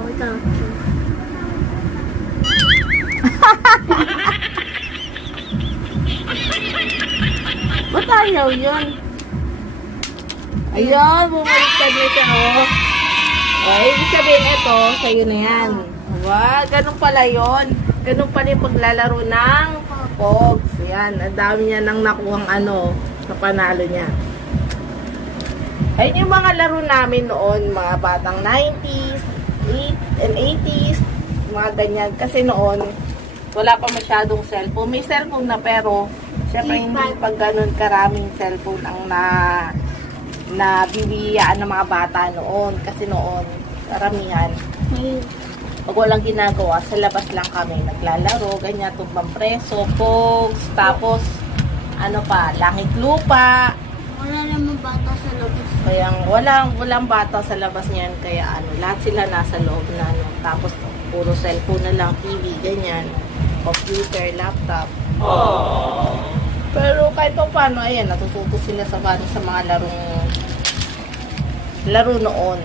ikaw. Ba't ayaw yun? Ayun, bumaliktad na siya, oh. Okay, ibig sabihin ito, sa'yo na yan. Wow, ganun pala yun. Ganun pala yung paglalaro ng Pogs. Yan, ang dami niya nang nakuhang sa panalo niya. Ayun yung mga laro namin noon, mga batang 90s, 8 and 80s, mga ganyan. Kasi noon, wala pa masyadong cellphone. May cellphone na pero, syempre hindi pag ganun karaming cellphone ang nabibiyaan ng mga bata noon. Kasi noon, karamihan, pag walang ginagawa, sa labas lang kami naglalaro, ganyan, tumbang preso, Pogs, tapos, langit lupa. Wala naman bata sa labas. Kaya walang bata sa labas niyan, kaya lahat sila nasa loob na tapos puro cellphone na lang, TV, ganyan, computer, laptop. Pero kahit pa paano, ayan, natututo sila sa mga laro noon.